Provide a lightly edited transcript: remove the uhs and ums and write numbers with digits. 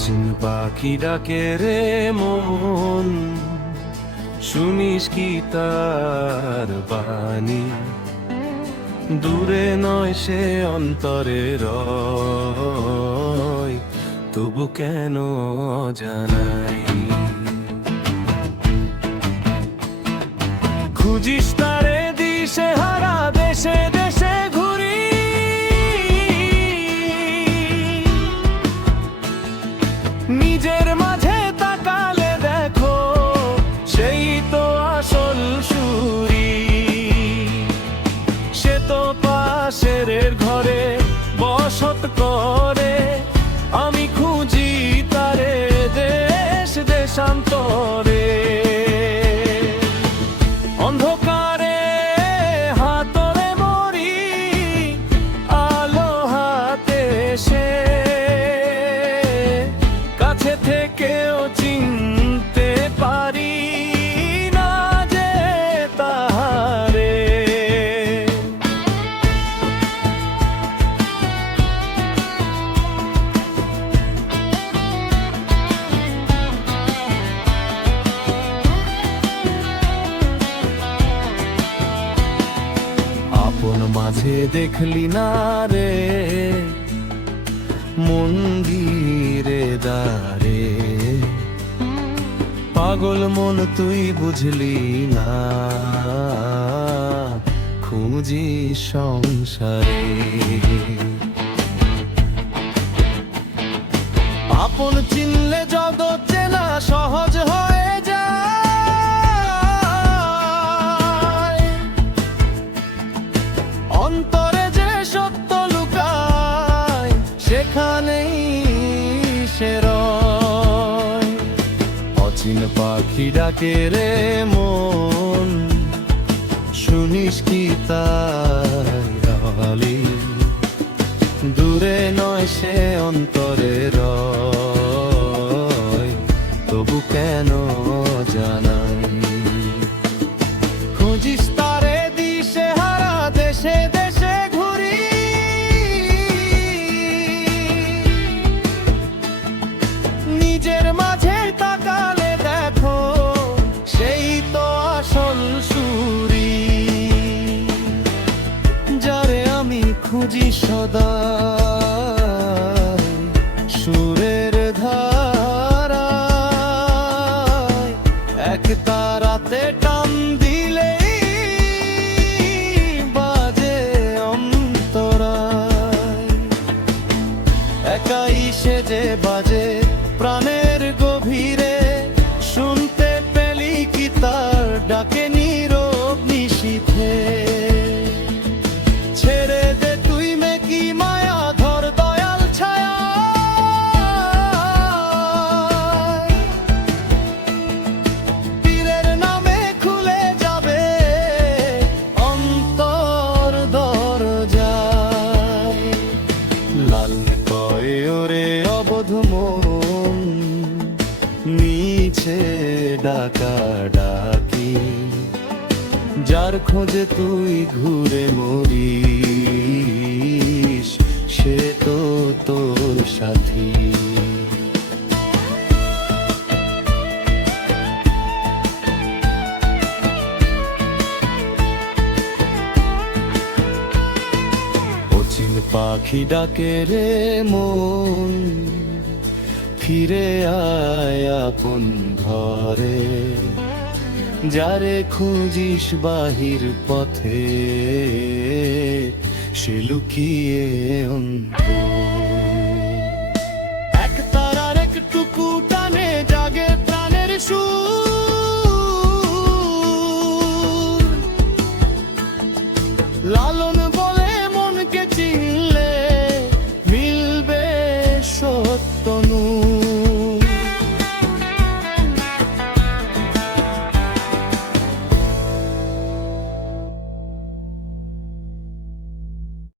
অচিন পাখি ডাকে রে মন, শুনিস কি তার বাণী? দূরে নয় সে অন্তরে রয়, তবু কেন জানাই? খুঁজিস তারে দিশে হারা, দেশে দেশে ঘুরি, নিজের মাঝে তাকালে দেখো সেই তো আসল সুরি। সে তো পাশের ঘরে বসত করে, আমি খুঁজি তারে দেশ দেশান্তরে। অন্ধকারে হাতরে মরি, আলো হাতে সে কাছে থেকেও চিনতে পারি না যে তাহারে। আপন মাঝে দেখলি না রে মন্দিরে দ্বারে, পাগল মন তুই বুঝলি না, খুঁজি সংসারে। আপন চিনলে জগৎ চেনা সহজ হয়ে যায়, অন্তরে যে সত্য লুকায় সেখানেই সে রয়। অচিন পাখি ডাকে রে মন, শুনিস কি তার আলি? দূরে নয় সে অন্তরে রয়, তবু কেন জানাই? খুঁজিস তারে দিশে হারা, দেশে দেশে ঘুরি, নিজের মাঝে তাকালে দেখো সেই তো আসল সুরি। যারে আমি খুঁজি সদা সুরের ধারায়, এক তারাতে টান দিলেই বাজে অন্তরায়। একাই সে যে বাজে প্রাণের গভীরে, শুনতে পেলি কি তার ডাকে নীরব নিশীথে? ছেড়ে দে তুই মে কি মায়া, ধর দয়াল ছায়া, পীরের নামে খুলে যাবে অন্তর দরজায়। লাল কয় ওরে অবধ মন, নিচে ডাকা ডাকি, যার খোঁজে তুই ঘুরে মরিস সে তো তোর সাথী। অচিন পাখি ডাকে রে মন, ফিরে আয় আপন ঘরে, যারে খুঁজিস বাহির পথে সে লুকিয়ে এক তারার একটুকু টানে জাগে প্রাণের সুর।